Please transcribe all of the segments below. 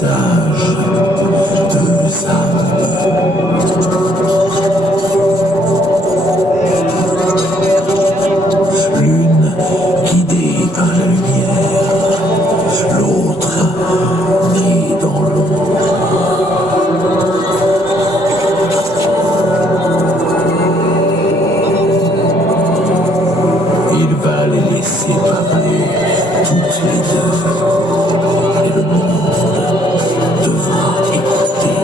visage, deux âmes. L'une guidée par la lumière, l'autre née dans l'ombre. Il va les laisser parler toutes les deux, et le monde devra écouter.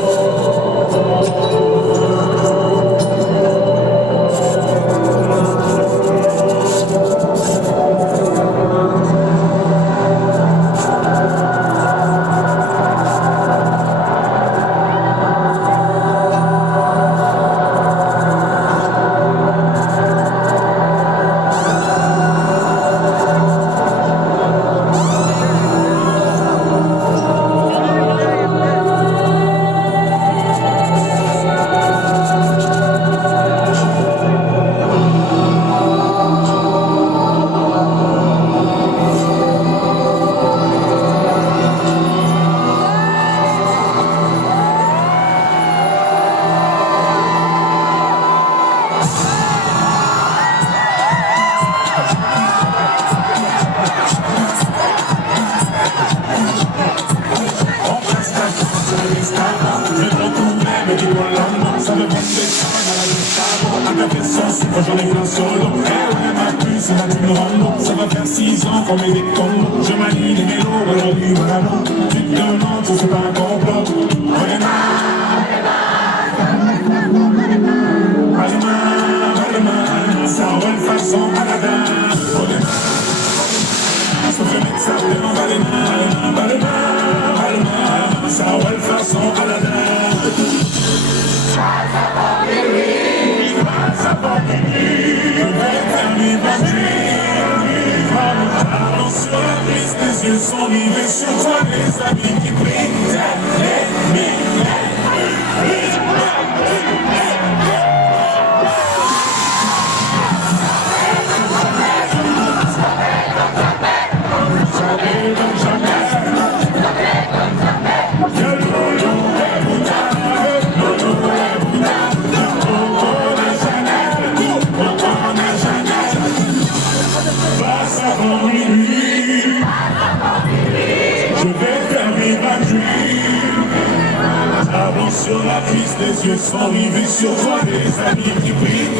J'en ai plein solo, ma puce, c'est la thune rando. Ça va faire 6 ans qu'on met des combos. Je manie les mélos, aujourd'hui voilà non. Tu te demandes si c'est pas un complot. Ça roule façon Aladdin. Sauf le mec, ça demande ça roule façon Aladdin. Les yeux sont rivés sur toi, les amis qui brillent. Sur la piste, les yeux sont rivés sur toi, les amis qui brillent.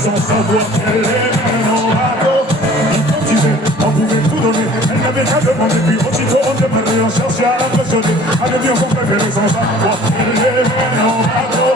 Sans savoir qu'elle est un bateau, social impressionné. Allez bien, on peut faire sans ça. Les veines en bateau.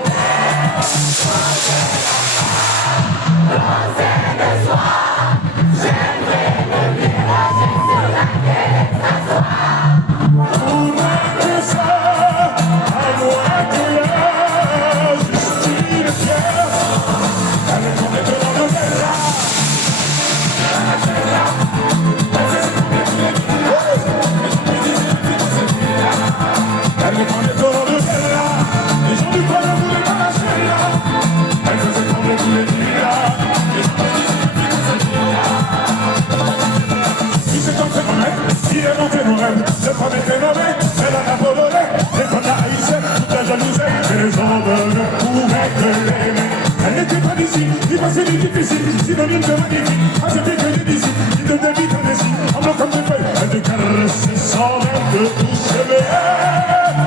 Synonyme de magnifique, ah c'était que des d'ici, qui te dévite un décis, en blanc comme des feuilles, elle te caresse sans même te toucher, mais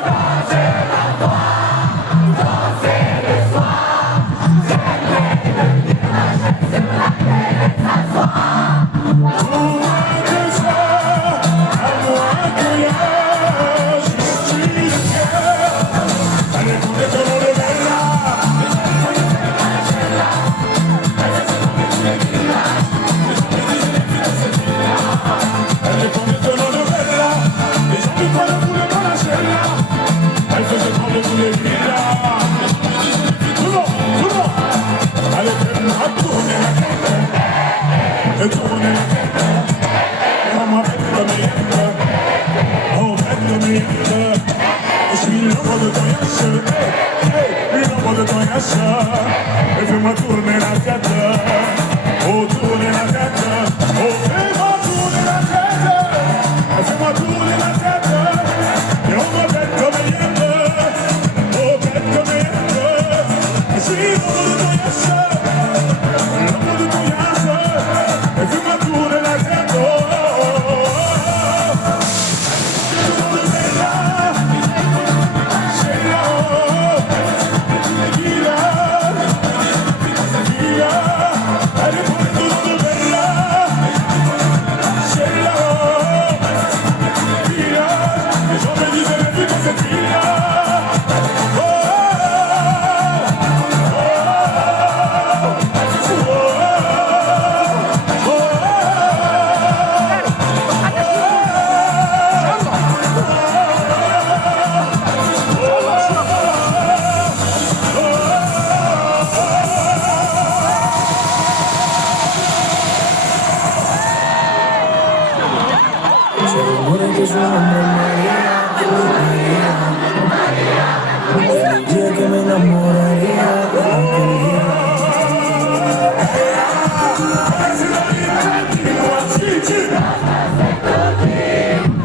danser la toi, danser le soir, j'aimerais devenir ma chaise sur laquelle s'asseoir. Pour moi que ça, à moins qu'il y a, je suis le cœur, allez pour les tours de Bella. Et fais-moi tourner la tête, oh tourner la tête, oh fais-moi tourner la tête, fais-moi tourner la tête, et on me bête comme une yenne, oh bête comme une yenne, je suis l'ombre de ton yasse, l'ombre de ton yasse, et fais-moi tourner la tête,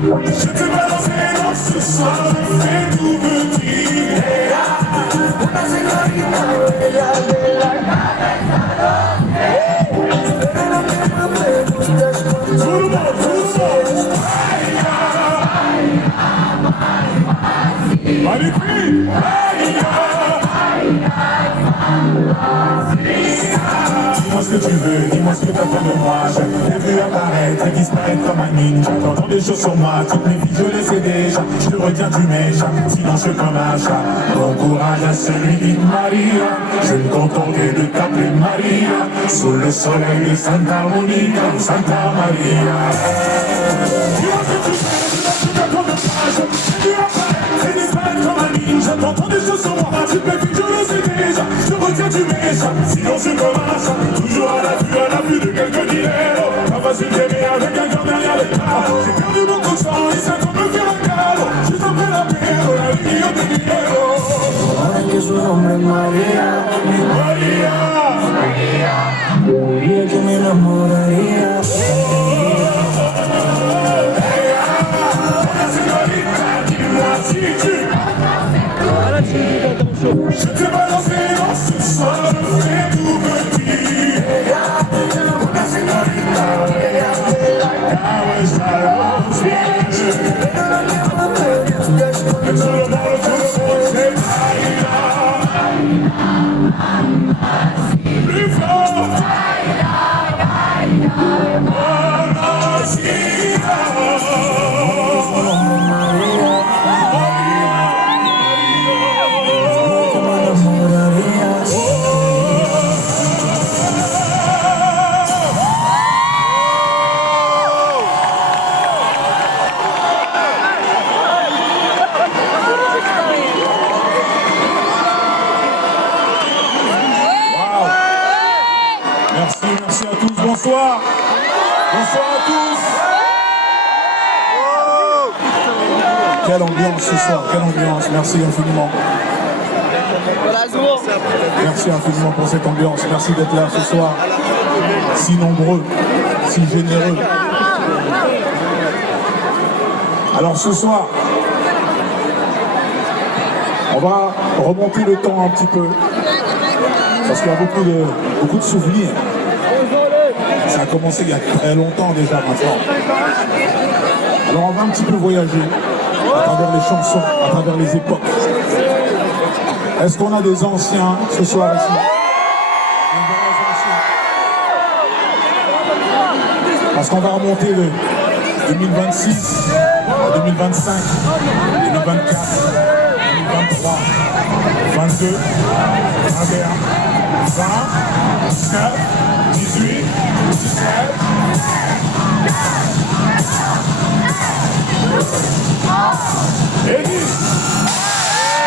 oh, je te balancerai dans ce soir, fais tout petit. Una señorita bella de la cabeza. Pero que no me gustas Dis-moi ce que tu veux, dis-moi ce que t'attends de moi. Je t'ai vu apparaître et disparaître comme un ninja. T'entends des choses sur moi, toutes mes filles je les sais déjà. Je te retiens, tu m'échappes, silencieux comme un chat. Bon courage à celui dit Maria. Je ne contente que de t'appeler Maria. Sous le soleil de Santa Monica ou Santa Maria. Dis-moi ce que tu fais, dis-moi ce que t'attends de moi. Je t'ai vu apparaître et disparaître comme un ninja. T'entends des choses sur moi, toutes mes filles je les sais déjà. Je te retiens, tu m'échappes, silencieux comme un chat. Toujours à l'affût de quelques dinero. Pas facile d'aimer avec un cœur derrière les tables. J'ai perdu beaucoup de sang et ça peut me faire un calme. Juste après la paix, la vie de dinero. Ahora que su nombre es María, María, María, diría que me enamoraría. Una señorita, dis-moi si tu. Je te balancerai dans ce soir, je fais tout petit. Una señorita, et tout le monde c'est Maïla. Plus fort. tous, bonsoir. Bonsoir à tous. Quelle ambiance ce soir, quelle ambiance. Merci infiniment. Merci infiniment pour cette ambiance. Merci d'être là ce soir. Si nombreux, si généreux. Alors ce soir, on va remonter le temps un petit peu. Parce qu'il y a beaucoup de souvenirs. Ça a commencé il y a très longtemps déjà maintenant. Alors on va un petit peu voyager à travers les chansons, à travers les époques. Est-ce qu'on a des anciens ce soir ici? Parce qu'on va remonter de 2026 à 2025, 2024, 2023, 22, 21, 20, 19, 18, 17. Et 10.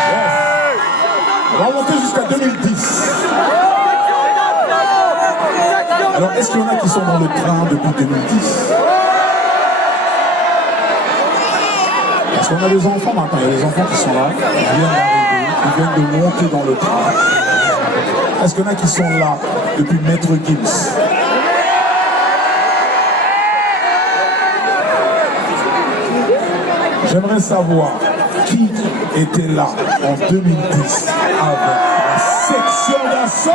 Yes. On va monter jusqu'à 2010. Alors, est-ce qu'il y en a qui sont dans le train depuis 2010? Parce qu'on a des enfants maintenant, il y a des enfants qui sont là, qui viennent d'arriver, qui viennent de monter dans le train. Est-ce qu'il y en a qui sont là depuis Maître Gims? J'aimerais savoir qui était là en 2010 avec la section d'assaut.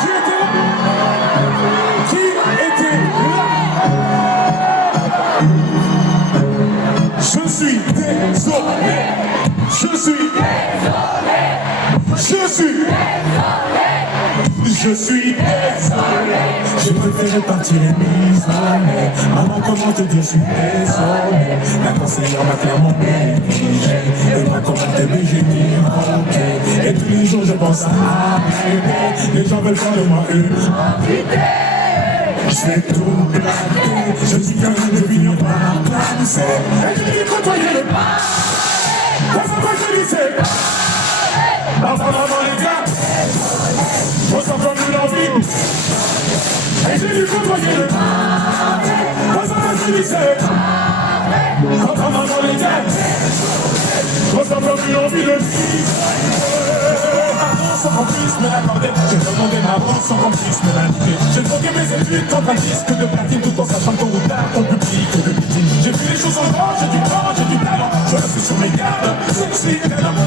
Qui était là? Qui était là? Je suis désolé. Je suis désolé. Je suis désolé. Je préférais partir et m'isoler. Maman, comment te dire, je suis désolé. La conseillère m'a clairement négligé. Et moi, comment t'aimer, j'ai dit ok. Et tous les jours, je pense à arrêter. Les gens veulent faire de moi une entité. Je vais tout plaquer. Je dis qu'un jour, je finis par placer. Et je dis côtoyer le pas. Dans sa voix, je disais. Dans sa maman, les gars. Je ressens comme une envie. Et j'ai dû côtoyer le pas. Dans sa voix, je disais. Quand ta maman les tête. Je ressens comme une envie de vivre. Sans qu'on puisse me l'accorder. J'ai demandé ma vente sans qu'on puisse me l'indiquer. J'ai troqué mes études contre un disque de platine, tout en sachant qu'on ou tard ton public est de victime. J'ai vu les choses en grand, j'ai du temps, j'ai du talent. Je reste sur mes gardes, c'est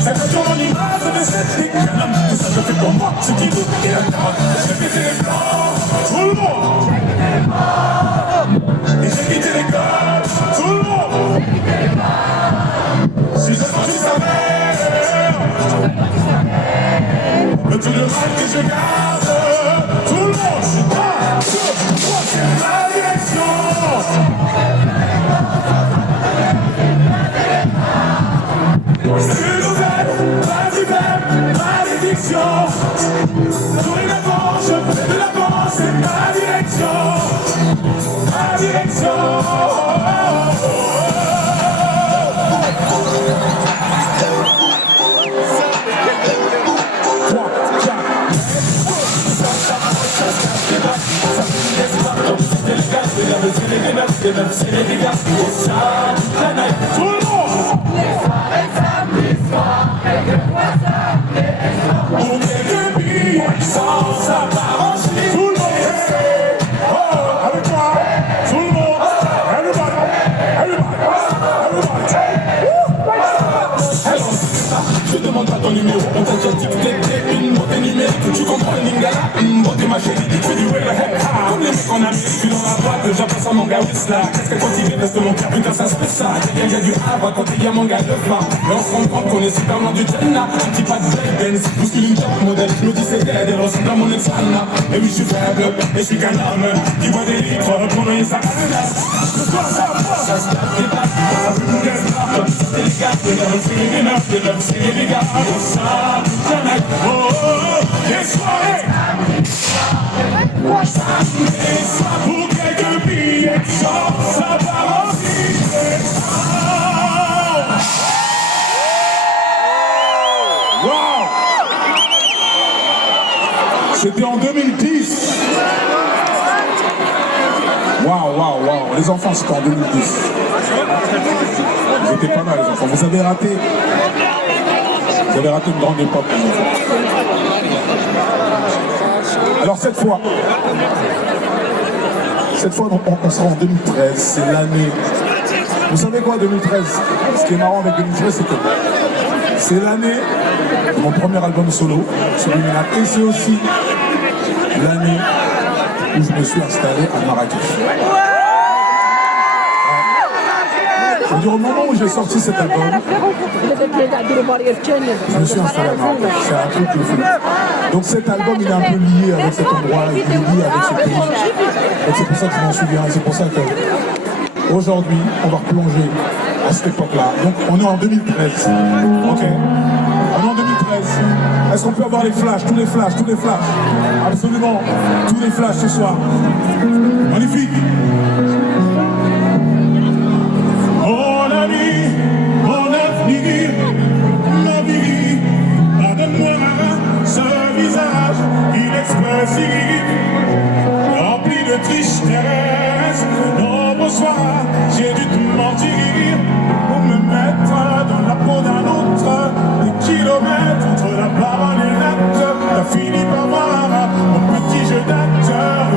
ça question mon image de cette école. Tout ça je fais pour moi, ce qui vous est la carotte. J'ai pété les plans, tout le monde. Et j'ai quitté l'école, tout le monde. Si seulement tu savais. Mais tout le mal que je garde, tout le monde, c'est ma direction. C'est une nouvelle, malédiction. Dorénavant, je fais de l'avant, c'est ma direction. Ma direction. C'est les dégâts, c'est ça, la night, tout le monde. Les soirées samedi soir, et que fois samedi soir. Ou quelques billets, sans s'arranger. Tout le monde, oh, avec moi, tout le monde, everybody. Je demande pas ton numéro, on t'a déjà dit que t'étais une beauté numérique. Tu comprends le lingala, beauté ma chérie. Fais du way ahead, comme les mecs en Amérique. Je suis dans la boîte, j'appelle ça mon gars Whistler. Qu'est-ce que quand il reste mon cœur, putain ça se fait ça. Y'a du havre quand il y a mon gars de flamme. Et on se rend compte qu'on est super loin du Jenna. Un petit pas de Black c'est bouscule une top modèle. Je me dis c'est dead, elle ressemble à mon ex-Anna. Et oui je suis faible, et je suis qu'un homme qui boit des litres pour noyer sa menace. Je dois savoir, ça se tape des bacs. Ça fait mon gars c'est les gars, c'est l'homme, c'est les meufs, c'est l'homme, c'est les gars. Oh ça, jamais, oh, les soirées. Samedi soir pour quelques billets, sans savoir aussi. Wow! C'était en 2010. Les enfants, c'était en 2010. Vous étiez pas mal, les enfants. Vous avez raté une grande époque, les enfants. Alors cette fois, on sera en 2013. C'est l'année. Vous savez quoi, 2013? Ce qui est marrant avec 2013, c'est que c'est l'année de mon premier album solo, Subliminal. Et c'est aussi l'année où je me suis installé à Marrakech. Je veux dire, au moment où j'ai sorti cet album, je me suis installé à Marrakech. C'est un truc de fou. Donc cet album, il est un peu lié avec cet endroit, il est lié avec ce pays. Donc c'est pour ça que je m'en souviens. Et c'est pour ça que aujourd'hui, on va replonger à cette époque-là. Donc on est en 2013. Ok. On est en 2013. Est-ce qu'on peut avoir les flashs, tous les flashs? Absolument. Tous les flashs ce soir. Magnifique. Mon ami, mon avenir, ma vie, pardonne-moi ce visage inexpressif, rempli de tristesse. Nombreux soirs, j'ai dû te mentir pour me mettre dans la peau d'un autre. Des kilomètres entre la parole et l'acte, t'as fini par voir mon petit jeu d'acteur.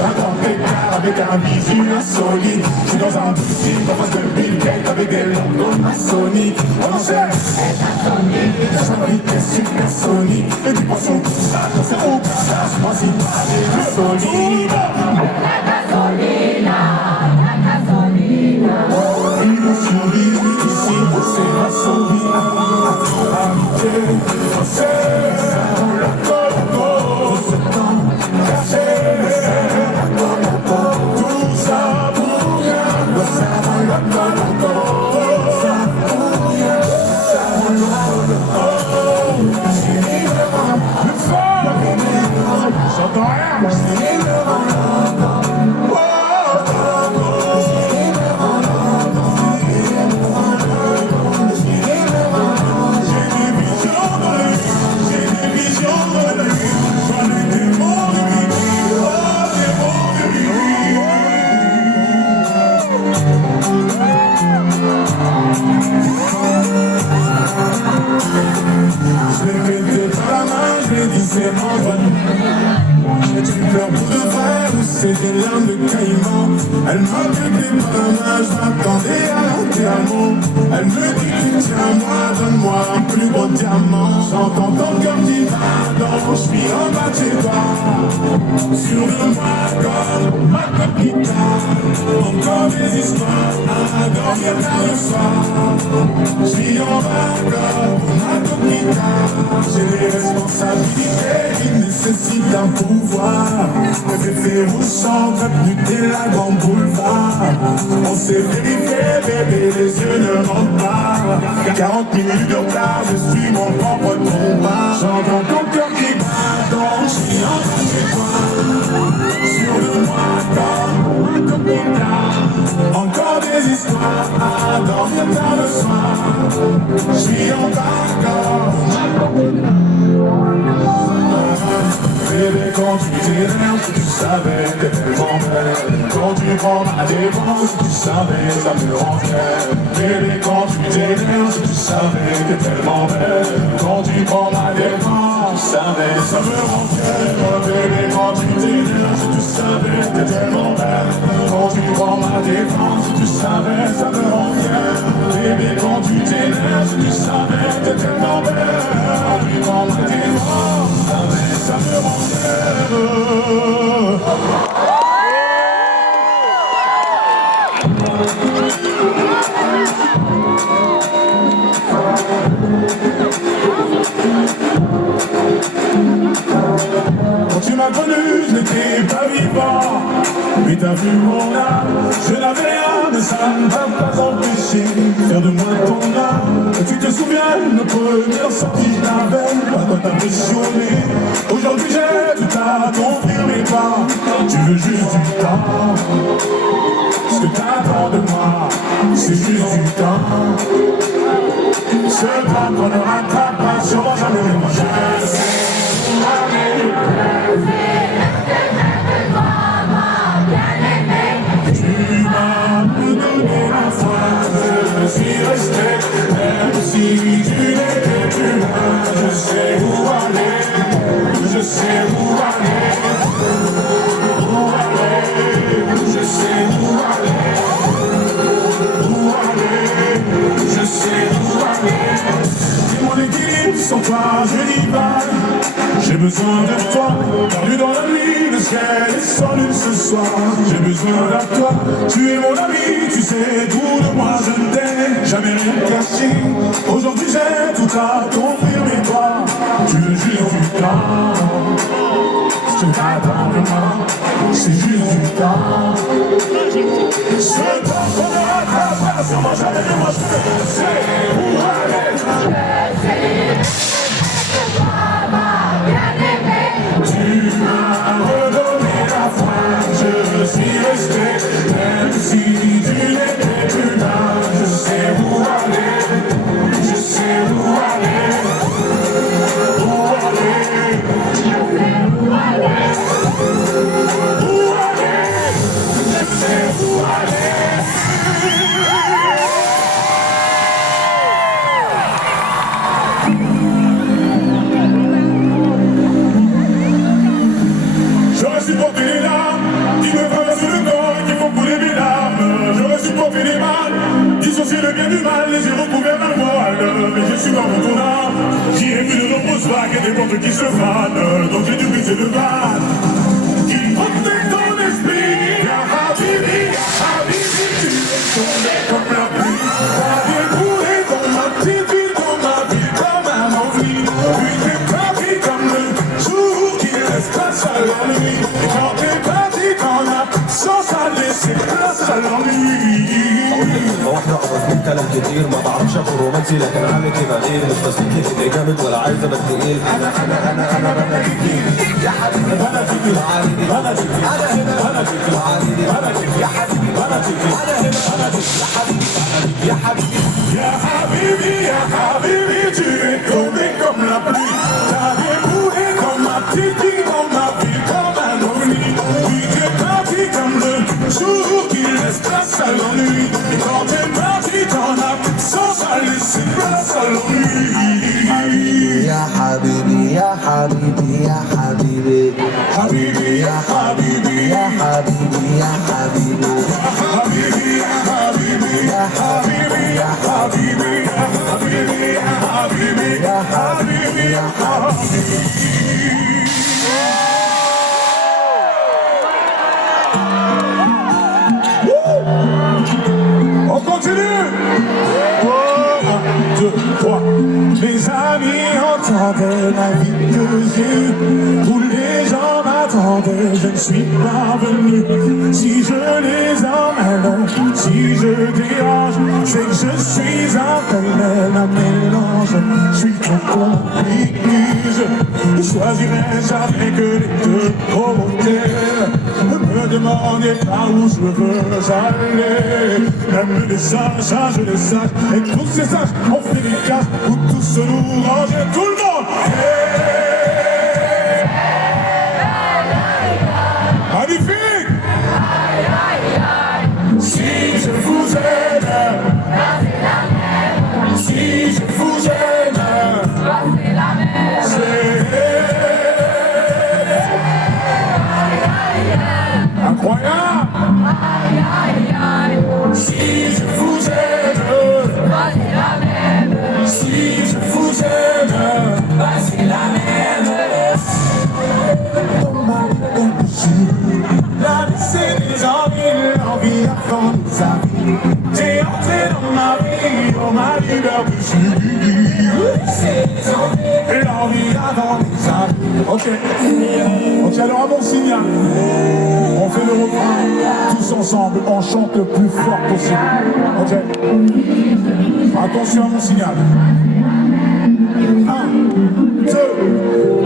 50 hectares avec un visu insolite. Je suis dans un boutique en face de Bill Gates avec des logos maçonniques. On enchaîne. La savate est supersonique. Et du poisson, ça, c'est au passage. Moi, si pas des gasolines. La gasolina, la gasolina. Il nous sourit ici, c'est la souris. Amitié, c'est la coco. Tout ce temps caché, tout ça pour rien. Ça va la coco. Tout ça pour rien. Ça va la coco. J'entends rien. Tu pleures pour de vrai ou c'est des larmes de caïman? Elle m'a gueulé par la main, je m'attendais à l'enterrement. Elle me dit que tiens-moi, donne-moi un plus beau diamant. J'entends ton cœur qui bat, je suis en bas de chez toi. Sur le moi comme ma copita. Encore des histoires à dormir tard le soir. Je suis en bas comme ma copita. J'ai des responsabilités qui nécessitent un pouvoir. Bébé roussant comme Nutella dans boulevard. On s'est vérifié, bébé, les yeux ne mentent pas. 40 minutes de retard, je suis mon propre combat. J'entends ton cœur qui bat, donc je suis en train chez toi. Sur le moi comme ma copita. Encore des histoires à dormir tard le soir. Je suis en bas comme ma copita. Bébé, quand tu t'énerves, tu savais que t'es tellement belle. Quand tu prends ma défense, tu savais, ça me rendait. Bébé, quand tu t'énerves, tu savais que t'es tellement belle. Quand tu prends ma défense, tu savais, ça me rendait. Bébé, quand tu t'énerves, tu savais que t'es tellement belle. Quand tu prends ma défense, tu savais, ça me rendait. Bébé, quand tu t'énerves, tu savais que t'es tellement belle. Quand tu prends ma défense, tu savais, ça me rendait. Quand tu m'as connu, je n'étais pas vivant. Mais t'as vu mon âme, je n'avais rien, mais ça ne t'a pas empêché de faire de moi ton âme. Tu te souviens, notre première sortie d'Arvelle, à quoi t'impressionner. Aujourd'hui j'ai tout à confirmer pas. Tu veux juste du temps. Ce que t'attends de moi, c'est juste du temps. Ce temps qu'on ne rattrape pas, sûrement jamais. Moi je sais où aller. Tu m'as donné la foi, je suis resté, même si tu n'étais plus là. Je sais où aller, je sais où aller, je sais où aller, je sais où aller. C'est mon équilibre, sans toi je divague. J'ai besoin de toi, perdu dans la nuit, le ciel est sans lune ce soir. J'ai besoin de toi, tu es mon ami, tu sais tout de moi, je ne t'ai jamais rien caché. Aujourd'hui j'ai tout à confirmer toi, tu veux juste du temps. Ce que t'attends de moi, c'est juste du temps. Ce temps qu'on ne rattrape pas, sûrement jamais, mais moi je sais où aller. Tu m'as redonné la foi, je suis resté, même si tu n'étais plus là. Je sais où aller, je sais où aller, où aller, je sais où aller, où aller, je sais où aller. d'autres qui se fanent, donc j'ai dû briser le van. Il protège ton esprit, ya Habibi, tu es tombé comme la pluie. T'as déboulé dans ma petite ville, dans ma ville, comme un ovni. Puis t'es parti comme le jour qui laisse place à la nuit. Et quand t'es parti, t'en as sans à laisser place à l'ennui. واحدة قررت كلام كتير ما بعرفش اكون رومانسي لكن عامل كده غير مش بسكت اللي جامد ولا عايز ابقى تقيل انا بلدي يا حبيبي بلدي وعادي بلدي انا هنا بلدي وعادي بلدي يا حبيبي بلدي انا هنا بلدي يا حبيبي يا حبيبي يا حبيبي tu es tombé comme la pluie. T'as déboulé comme ma petite fille dans ma ville comme un ovni. Puis t'es parti comme le jour qui laisse place à l'ennui. Et quand t'es parti, t'en as sans à laisser place à l'ennui. يا حبيبي يا حبيبي يا حبيبي حبيبي يا حبيبي يا حبيبي يا حبيبي حبيبي يا حبيبي يا حبيبي يا حبيبي يا حبيبي يا حبيبي يا حبيبي يا حبيبي. On continue. 1, 2, 3. Mes amis entendaient la vie que j'ai eue. Tous les gens m'attendaient, je ne suis pas venu. Si je les emmène, si je dérange, c'est que je suis un pêle-mêle, un mélange. Je suis trop compliqué. Je choisirai jamais que les deux volontaires. Ne me demandez pas où je veux aller. Même les sages, les sages, et tous ces sages, on fait des cases où tous se nous ranger, tout le monde. Hey, magnifique. Si je vous aide, si je vous aide, c'est incroyable. Si je vous aide, si je vous aide, c'est la même. La laisser des envies, l'envie avant des amis. T'es entré dans ma vie, on m'a liberté. Et l'envie avant des amis. Ok, alors à mon signal, on fait le refrain, tous ensemble, on chante le plus fort possible. Ok, attention à mon signal. 1, 2,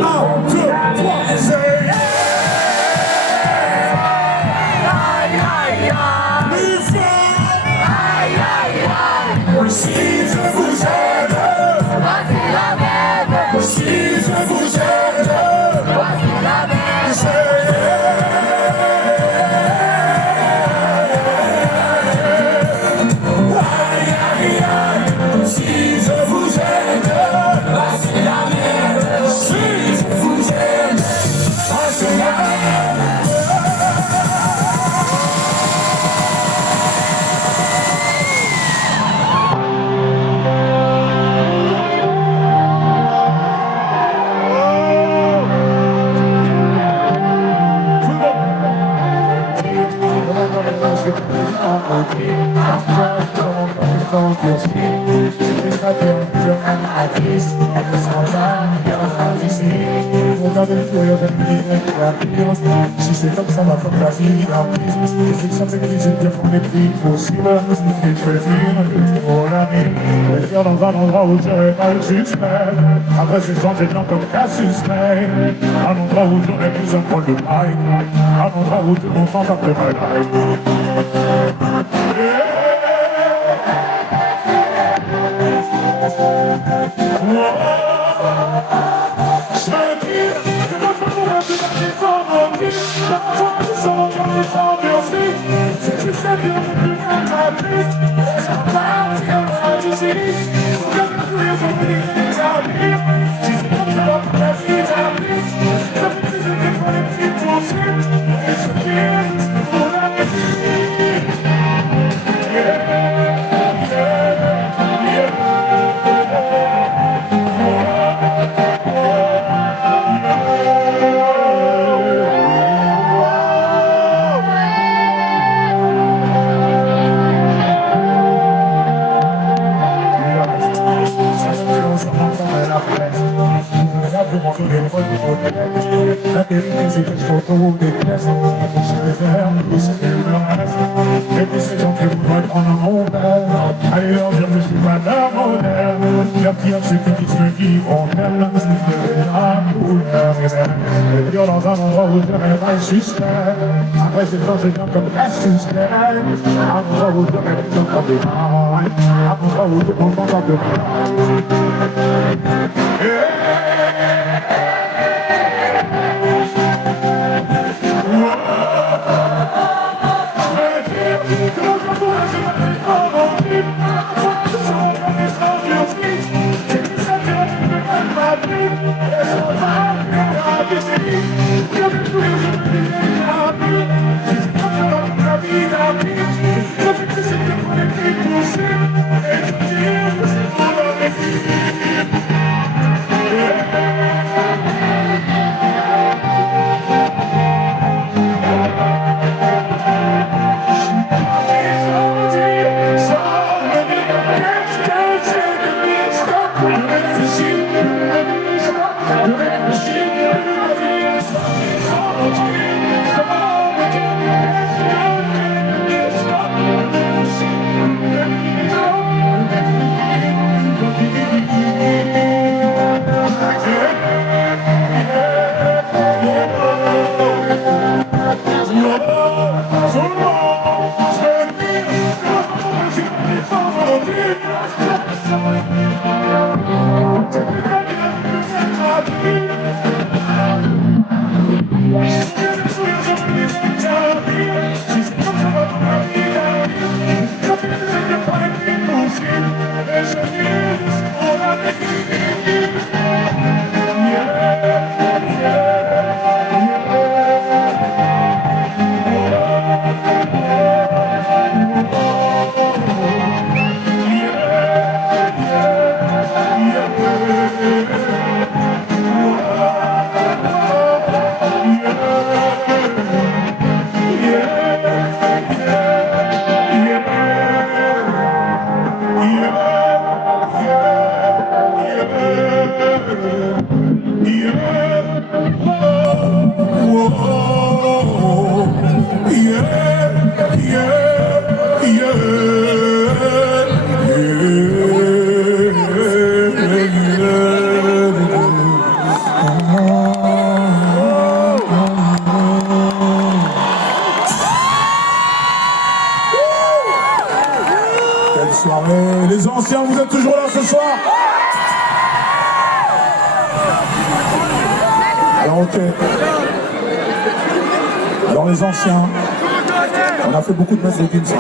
1, 2, 3, c'est... Si je vous aide, voici la même. si je vous aide, Voici la même. si je vous aide, Voici la même. si je vous aide, c'est la Si c'est comme ça ma fantasie en prise, je sais que ça fait que j'ai bien pour les prix possibles. Et je vais vivre pour l'année, je vais dire dans un endroit où j'aurais pas le suspect. Après j'ai changé de nom comme Cassius Clay. Un endroit où j'aurais plus un point de paille. Un endroit où tout le monde chante après ma life. qui on aime la couleur. Viens dans un endroit où j'aurais pas le suspect. Après c'est quand je viens comme un suspect. Un endroit où j'aurais des gens comme des gens. Un endroit où tout le monde m'entend de moi. Les anciens, vous êtes toujours là ce soir? Alors ok. Alors les anciens, on a fait beaucoup de maîtres Gims.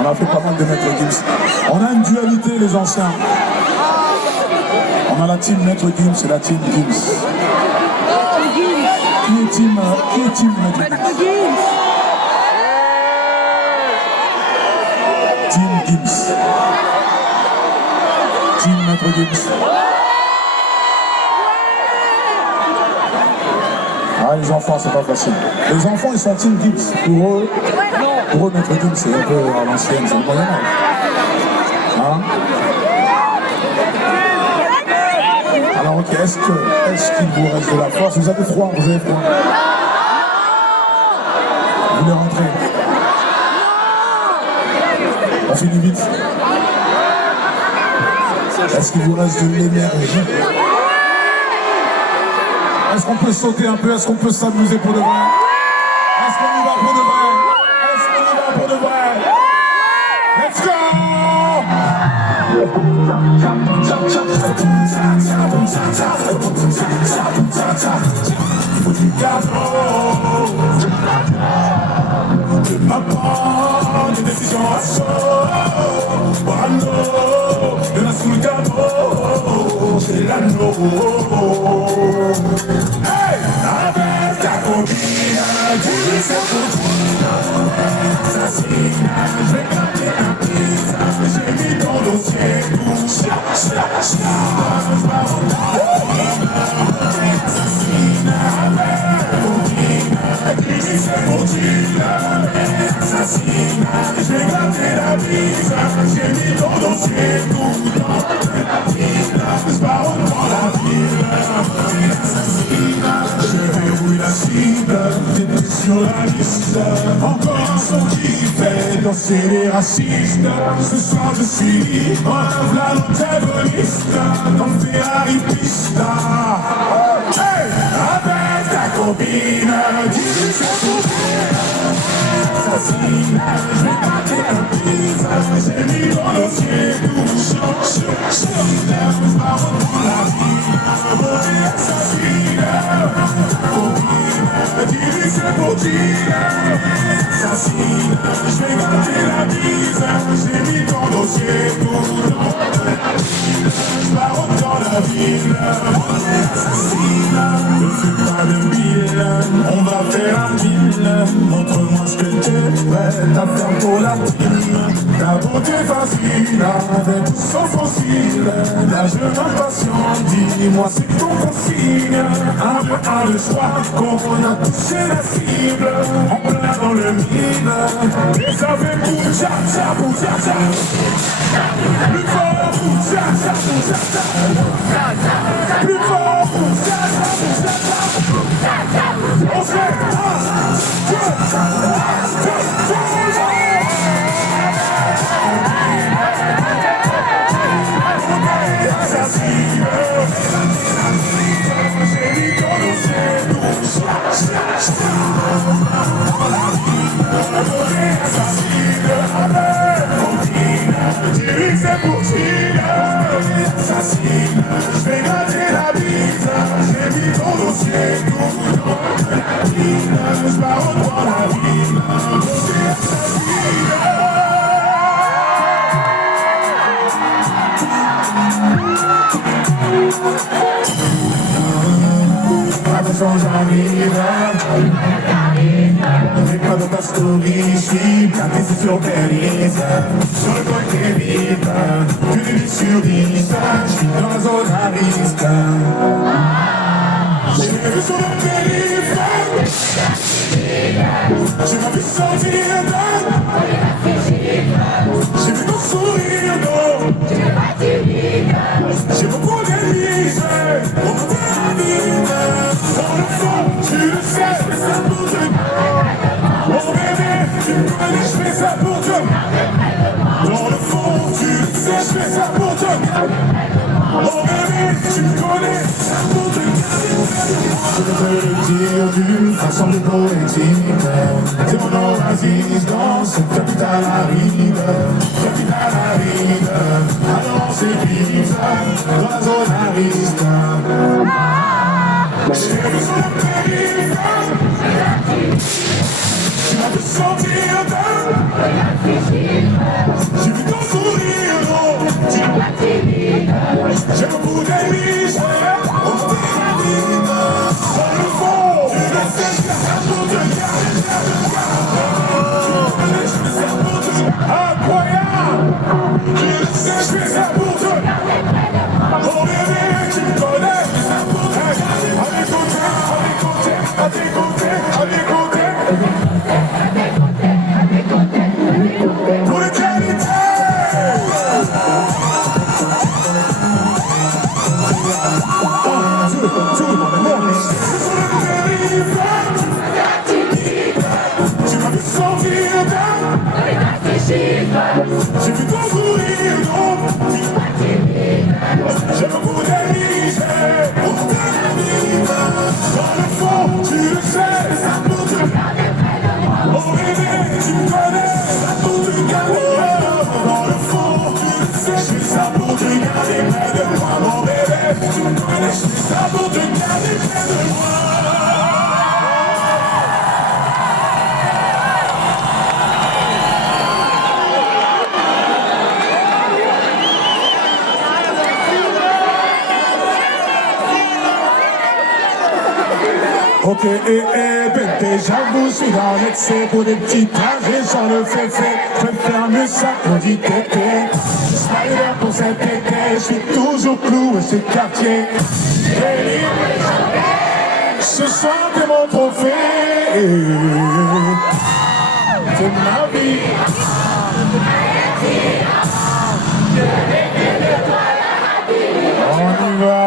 On a fait pas mal de maîtres Gims. On a une dualité les anciens. On a la team maître Gims et la team Gims. Qui est team maître Gims? Team Gims. Team maître Gims. Ah, les enfants, c'est pas facile. Les enfants, ils sont Team Gims. Pour eux, maître Gims, c'est un peu à l'ancienne, c'est le Moyen-Âge. Hein? Alors, ok, est-ce qu'il vous reste de la force? Vous avez froid? Vous voulez rentrer? On finit vite. Est-ce qu'il vous reste de l'énergie? Est-ce qu'on peut sauter un peu? Est-ce qu'on peut s'amuser pour de vrai? Est-ce qu'on y va pour de vrai? Est-ce qu'on y va pour de vrai? Let's go! Ma part des décisions à chaud, Brando, de la sous le capot, c'est l'anneau. Hey, avec ta copine, dis c'est pour toi, assassine, je vais gratter un pizza, j'ai mis ton dossier pour assassine, c'est pour dire assassine, je vais gratter la pizza, j'ai mis ton dossier tout dans la ville, c'est pas au dans la ville, assassine, je verrouille la cible. t'étais sur la liste. Encore un son qui fait danser les racistes. Ce soir je suis libre, v'là l'antagoniste. Comme Ferrari Pista. Hey, avec ta copine, dis-lui que c'est pour assassine, je vais gratter un pizza. J'ai mis dans le ciel tout chaud. Je pars dans la vie, beauté assassine. Copine, dis-lui que c'est pour dire assassine, je vais gratter la bise. J'ai mis ton dossier tout dans la ville. Je pars dans la ville, beauté assassine. Ne fais pas de mille, on va faire un deal. Montre-moi ce que t'es prête à faire pour la team. Ta beauté fascine, avec tout son fossile. La jeune impatiente, dis-moi c'est ton consigne. Un de je crois qu'on a touché la cible. En plein dans le mille, et ça fait boum tcha tcha boum tcha tcha. Plus fort boum tcha tcha boum tcha tcha. Plus fort boum tcha tcha boum tcha tcha. On se fait 1, 2, 3, assassine. J'ai mis ton dossier tout dis-lui que c'est pour assassine, je vais gratter la bise. J'ai mis ton dossier tout dans la ville. Je pars dans la ville, attention j'arrive. N'oublie pas de ta story, je suis planté sur Belize. Sur le côté vide, tu dis sur 10, je suis dans la zone à risque. J'ai vu sur le périph', j'ai ma vie sortir j'ai vu ton sourire, non. J'ai beaucoup d'ennemis, on m'a dit la vie. Dans le fond, tu le sais, je fais ça pour Dieu. Mon bébé, tu me connais, je fais ça pour Dieu. Dans le fond, tu le sais, je fais ça pour Dieu. Mon bébé, tu me connais, ça pour Dieu. Je vais te le dire d'une façon plus poétique. C'est mon oasis dans cette capitale aride. Capitale aride, alors on s'évite dans la zone à risque. J'ai vu sur le périph', tu m'as fait sentir j'ai vu ton sourire, non. J'ai beaucoup d'ennemis, on m'a dit la vie. Dans le fond, tu le sais, je fais ça pour te garder. Je fais ça pour te incroyable. Tu le sais, je fais ça pour te oh bébé, tu me connais. À tes côtés. Pour l'éternité. Tu m'as vu sortir j'ai vu ton sourire, non. J'ai beaucoup d'ennemis, on t'a la vie. Dans le fond, tu le sais, ça pour te oh bébé, tu me connais, ça pour te garder. Dans le fond, tu le sais, je fais ça pour te garder près de moi. Mon bébé, tu me connais, je fais ça pour te garder près de moi. Ok, j'avoue, je suis dans l'excès pour des petits trajets, j'en le fais, je préfère mieux ça qu'on dit tété. Spider pour cet été, je suis toujours cloué ce quartier. Ce soir, t'es mon trophée, c'est ma vie. On y va.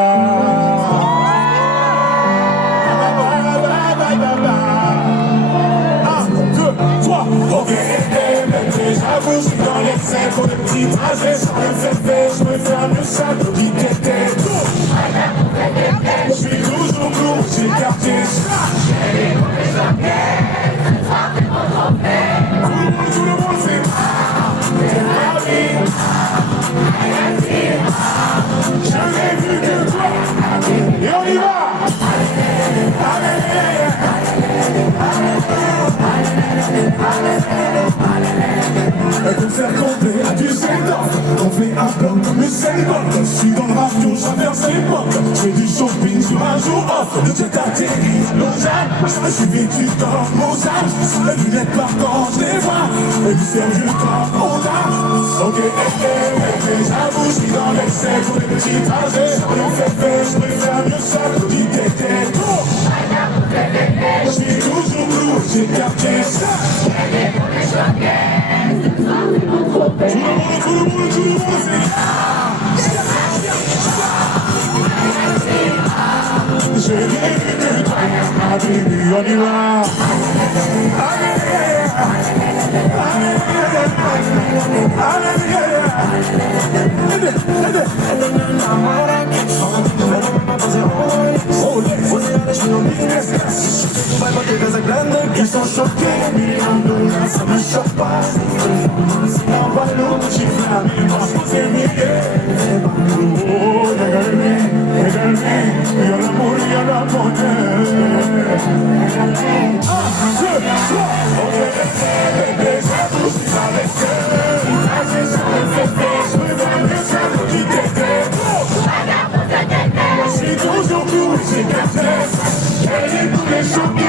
un bloc comme le Seinbok. Je suis dans le radio, j'inverse l'époque. Je fais du shopping sur un jour off. Le jet atterrit à Lausanne. Je suis vêtu comme Mozart. Les lunettes partant, je les vois. Et du sérieux comme Honda. Ok, j'avoue, je suis dans l'excès pour les petits trajets. On fait fait, je préfère mieux ça que du tété. Je suis toujours bleu, j'ai quartier. Tout le monde, c'est j'ai vu du temps, ma baby, on y va. Ils sont choqués, $1,000,000, ça me choque pas. C'est un ballon, j'ai flammé, moi je vous ai mis. Oh, regardez, il y a l'amour, il y a la bonheur. 1, 2, 3, on est bébé, j'avoue, je suis avec eux. Je veux voir le cerveau qui t'était. Je suis toujours cool, j'ai capté. Elle est tous les choqués.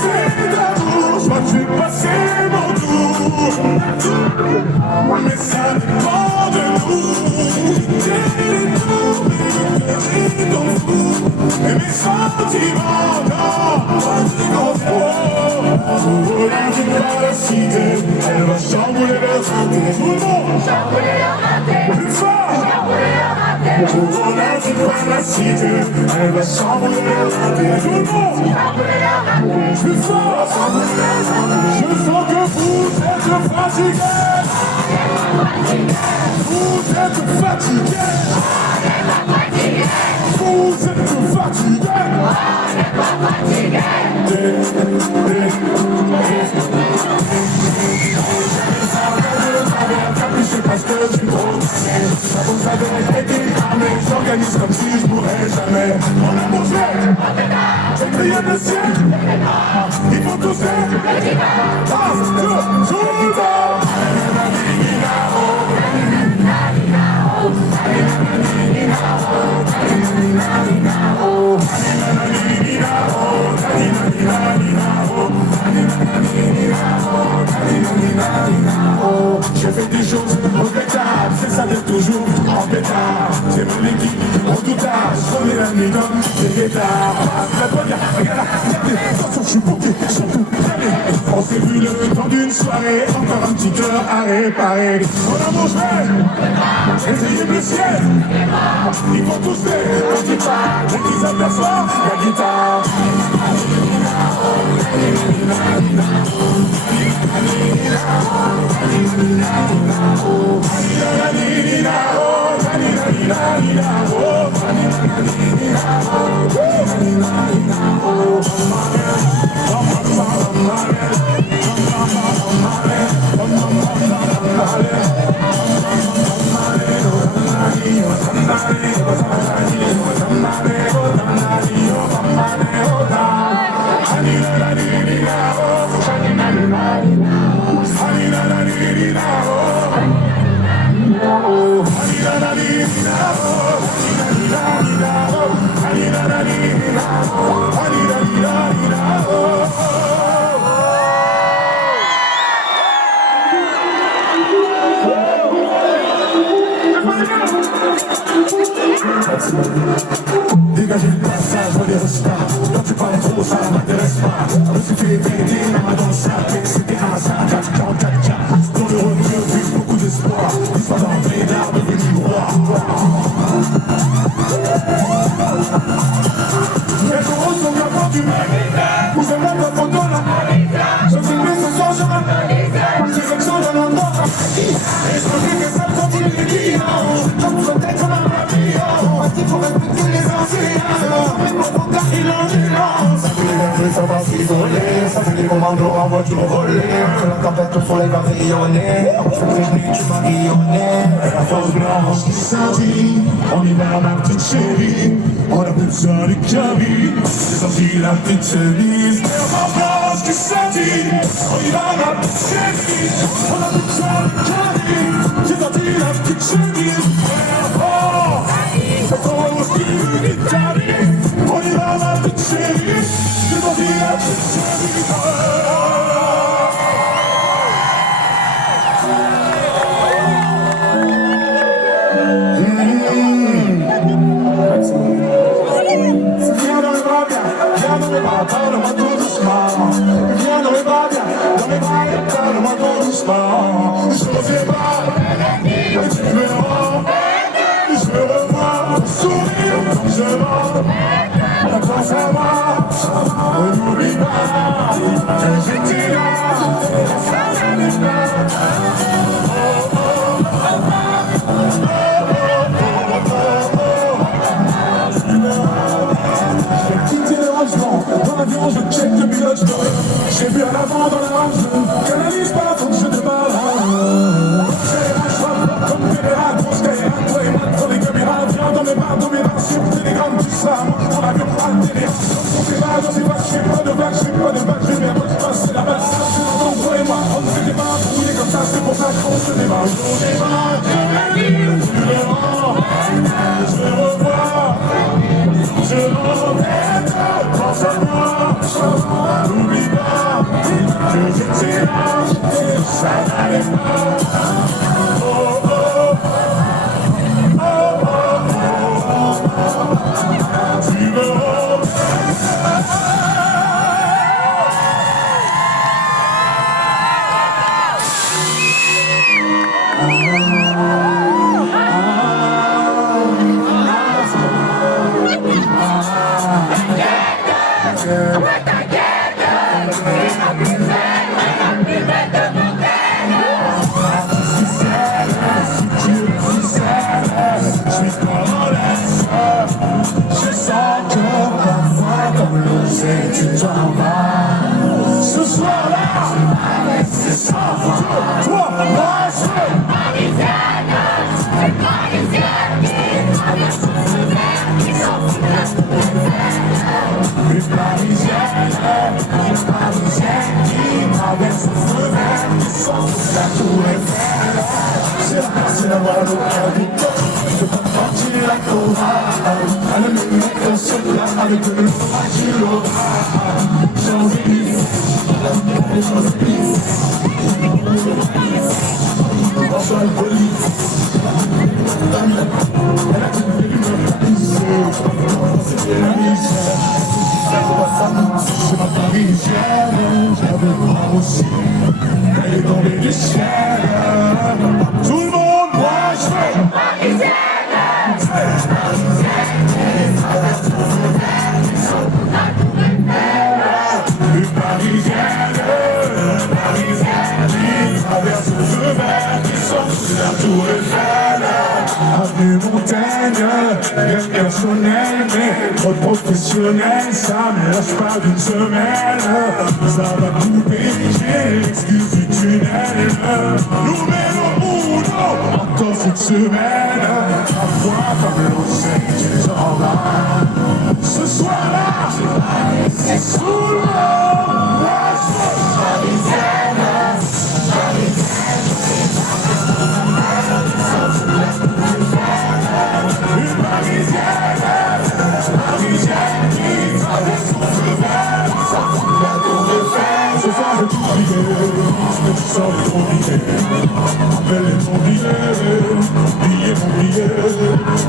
C'est d'amour, je crois que je vais passer mon tour. Mais ça dépend de nous. Et mes sentiments dans oh, la vie de la cité, elle va chambouler leur santé. Tout le monde, plus fort. Oh, la vie de la cité, elle va chambouler leur santé. Tout le monde, plus fort. Je sens que vous êtes fatigués. Vous êtes fatigués. Vous êtes fatigués. Capuché parce que je suis trop tanné. Vous avez été cramé. J'organise comme si je mourrais jamais. Mon amour j'ai crié le ciel. Il faut tous être. Tout le monde. J'ai fait des choses regrettables, c'est ça d'être toujours en pétard. J'ai mon équipe redoutable, je connais la nuit dans les guetards. La première, regarde là, attention, je suis bouqué, surtout jamais. On s'est vu le temps d'une soirée, encore un petit cœur à réparer. Mon amour, je vais essayer le ciel. Ils vont tous faire quand ils parlent, dès qu'ils aperçoivent la guitare. Dégagez le passage, je les reçois. Quand tu parles trop, ça m'intéresse pas. Je me suis fait aider, la main dans le sac. Et c'était un 5-4-44-4. Dans le retour, plus beaucoup d'espoir. L'histoire d'un pédard devenu roi. Les coraux sont bien vendus. Vous avez même pas photo là. Je me filme ce soir, je me direction de l'endroit. Et je me dis que ça continue les clients. Comme vous êtes comme un papillon. Il faut respecter les anciens. Mais mon regard il en est lent. viendrait, ça va s'isoler. Ça fait des commandos en voiture volée. La tempête au soleil va rayonner. On se prévenir, tu m'as guillonné. La force blanche qui scintille, on y va ma petite chérie, on a plus besoin de cabine, c'est sorti la petite chemise. La force blanche qui scintille, on y va ma petite chérie, on a plus besoin de cabine, c'est sorti la petite chemise. La force qui cabine, on y va ma petite chérie, c'est sorti la petite chemise. Parle-moi tout doucement. Viens dans les bras, dans les bras, parle-moi tout doucement. Je ne sais pas, mais tu me rends. Je revois ton sourire quand je mens. Quand ça va, n'oublie pas que j'étais là. Ça n'allait pas. Dans l'avion, je check le pilote, j'ai vu à l'avant dans la range, canalise pas quand je te parle. J'ai la choix comme Téléra, grosse caméra, toi et moi, dans les caméras, viens dans mes bras, sur Telegram, tu seras moi, dans l'avion, à Téléra. On s'est pas dans ces vagues, j'ai pas de vagues, je vais bien passer la balle, ça c'est dans toi et moi, on ne s'était pas brouillé comme ça, c'est pour ça qu'on se débat. On débat de la vie, tu le rends, je revois, je regrette. Pense à moi, n'oublie pas que j'étais là, ça n'allait pas. Oh oh, oh oh, oh, tu me rends. Je sens que parfois comme l'osé tu t'en vas. Ce soir-là, c'est sans toi, moi une parisienne qui traverse le feu vert, qui sent la tour Eiffel. C'est la place, c'est la voie locale. Je peux partir la chorale, à la lumière sur là, avec le agilo. Champs-Élysées, les Champs-Élysées, Marshall Police, elle a tout vu me réaliser, c'était la misère. C'est ma parisienne, j'avais pas aussi, elle est tombée du ciel. Tout le monde, moi je veux parisienne. Une parisienne, qui traverse le feu vert, qui sort sous la tour Eiffel. Avenue Montaigne, rien de personnel, mais trop professionnel, ça me lâche pas d'une semaine. Ça va couper, j'ai l'excuse du tunnel. Nous mènons encore cette semaine. Parfois comme l'océan, tu t'en vas. Ce soir-là, c'est sous l'eau. Parisienne, une parisienne qui traverse mon feu vert, sortie de la tour Eiffel. Ce soir je t'oubliais, mais tu sors de ton billet. Appelle mon billet, mon billet.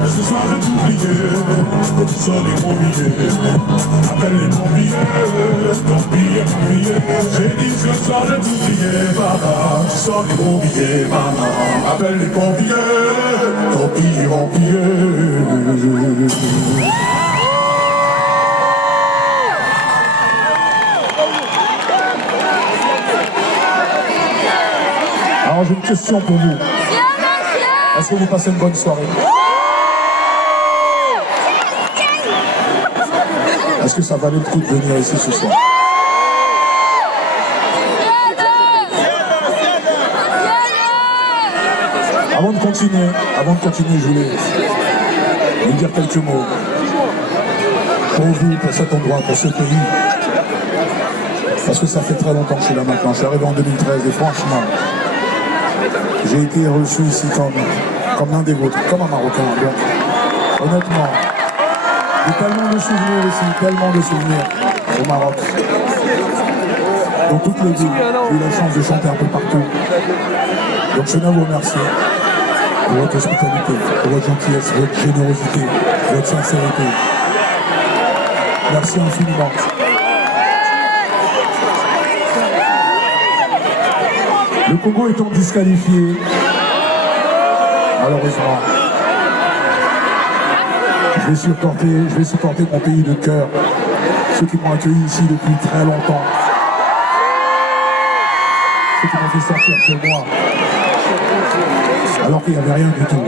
Ce soir je t'oubliais, mais tu sors de mon billet. Appelle mon billet, mon billet. J'ai dit ce soir je t'oubliais, papa. Tu sors de mon billet, maman. Appelle les pompiers, mon billet. Alors j'ai une question pour vous. Est-ce que vous passez une bonne soirée? Est-ce que ça valait le coup de venir ici ce soir? Avant de continuer, je voulais vous dire quelques mots. Pour vous, pour cet endroit, pour ce pays. Parce que ça fait très longtemps que je suis là maintenant. Je suis arrivé en 2013 et franchement, j'ai été reçu ici comme l'un des vôtres, comme un Marocain. Donc, honnêtement, j'ai tellement de souvenirs ici, tellement de souvenirs au Maroc. Dans toutes les villes, j'ai eu la chance de chanter un peu partout. Donc je tiens à vous remercier pour votre hospitalité, pour votre gentillesse, votre générosité, votre sincérité. Merci infiniment. Le Congo étant disqualifié, malheureusement, je vais supporter mon pays de cœur, ceux qui m'ont accueilli ici depuis très longtemps, ceux qui m'ont fait sortir chez moi, alors qu'il n'y avait rien du tout.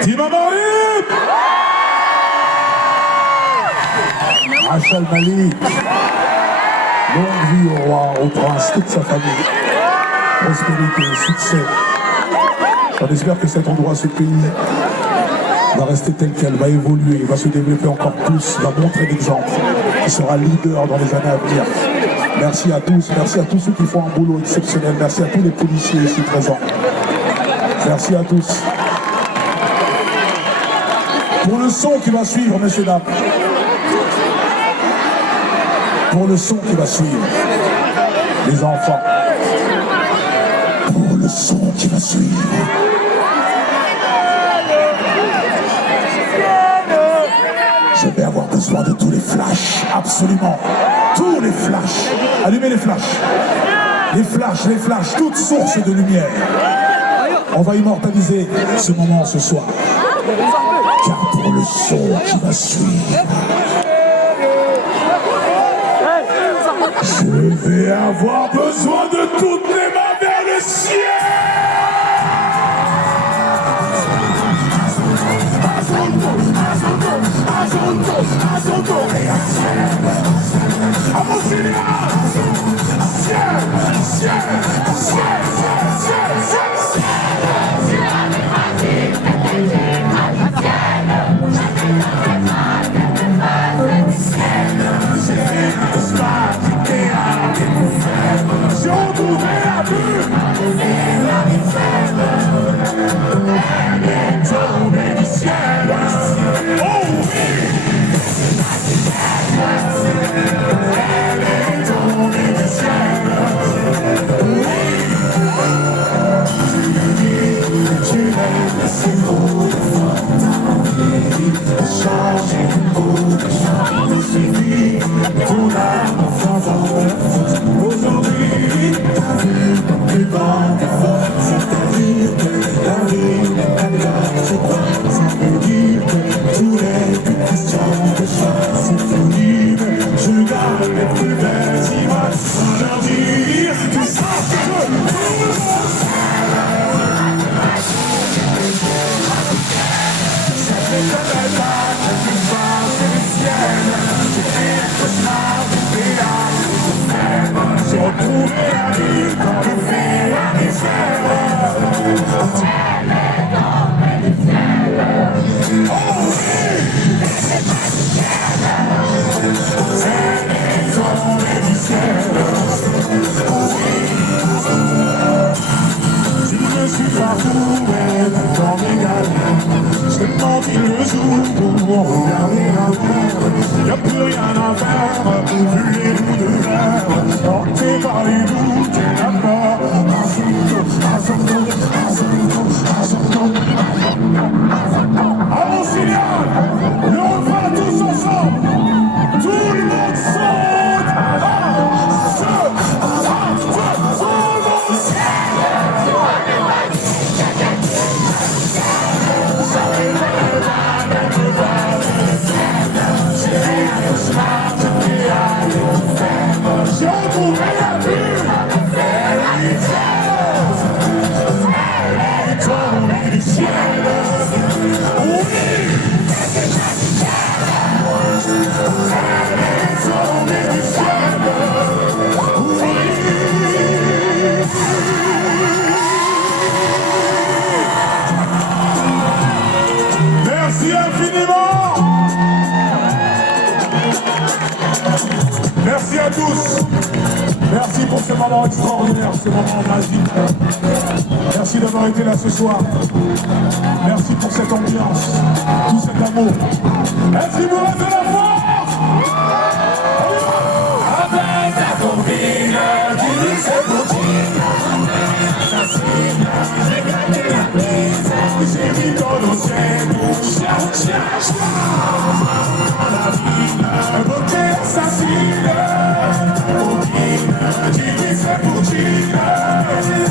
Timamari, Rachel Malik, longue vie au roi, au prince, toute sa famille, prospérité, succès. On espère que cet endroit, ce pays, va rester tel quel, va évoluer, va se développer encore plus, va montrer l'exemple, qui sera leader dans les années à venir. Merci à tous ceux qui font un boulot exceptionnel, merci à tous les policiers ici présents. Merci à tous. Pour le son qui va suivre, messieurs, dames. Pour le son qui va suivre, les enfants. Pour le son qui va suivre. Je vais avoir besoin de tous les flashs, absolument. Tous les flashs. Allumez les flashs. Les flashs, toutes sources de lumière. On va immortaliser ce moment ce soir. Car pour le son qui va suivre, je vais avoir besoin de toutes les mains vers le ciel. Y'a plus rien à faire, vu les roues de verre, portés par les doutes et la peur. À mon signal, le refrain tous ensemble, tout le monde saute. J'ai retrouvé la vue. à tous. Merci pour ce moment extraordinaire, ce moment magique. Merci d'avoir été là ce soir. Merci pour cette ambiance, tout cet amour. Est-ce qu'il vous reste de la force? Avec ta copine qui dit c'est pour j'ai gagné la prise, j'ai mis ton dossier, dans la ville, beauté assassine, copine, qui dit c'est pour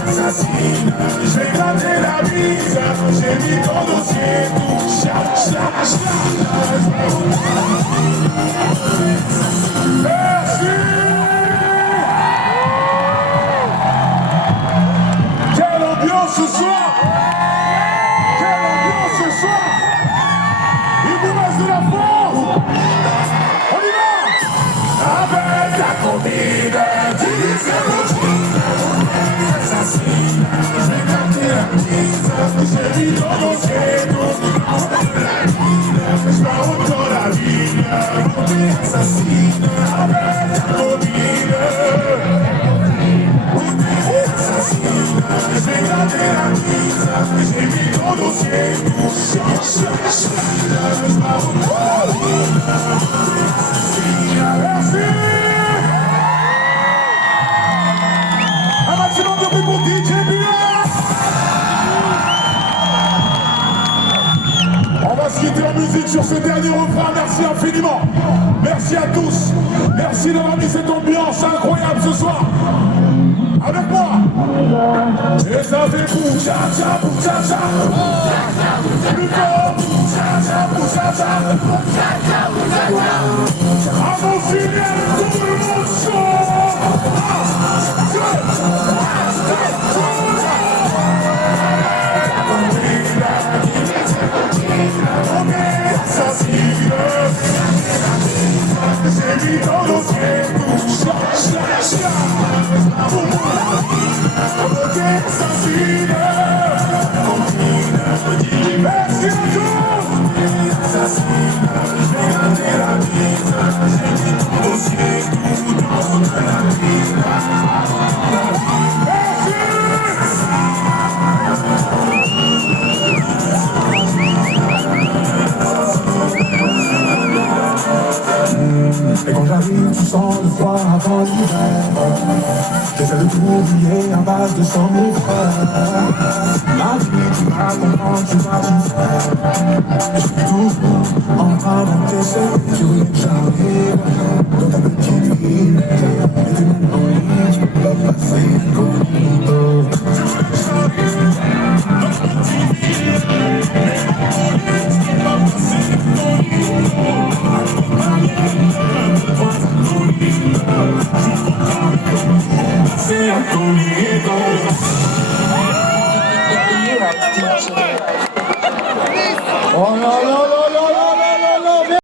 assassine, j'ai gagné la bise, j'ai mis ton dossier, merci. Quelle ambiance ce soir! Quelle ambiance ce soir! Il nous reste de la force! On y va! Avec ta copine, dis c'est mon assassine, j'ai gardé la prise, j'ai mis ton dossier, je pars dans la ville, mon assassine, avec ta copine. J'ai gardé la mise, j'ai mis ton dossier, merci. Un maximum de bruit pour DJ Buller. On va se quitter en musique sur ce dernier refrain, merci infiniment. Merci à tous, merci d'avoir mis cette ambiance incroyable ce soir. Avec moi. Et ça fait pour-cha-cha, pour-cha-cha. Plus fort, pour-cha-cha, pour-cha-cha. À mon fidèle, tout le monde chante. J'ai mis dans le ciel, pour-cha-cha. Merci à tous. Assassine, je vais garder la mise, j'ai mis ton dossier tout dans la ville. Et quand j'arrive, tu sens le froid avant l'hiver. J'essaie de tout oublier à base de 100 000 frères. Ma vie, tu vas comprendre, tu vas tout faire. Et je suis toujours en train d'encaisser. Tu veux que j'arrive dans ta petite ville. Et t'es même en ligne, je peux pas passer incognito.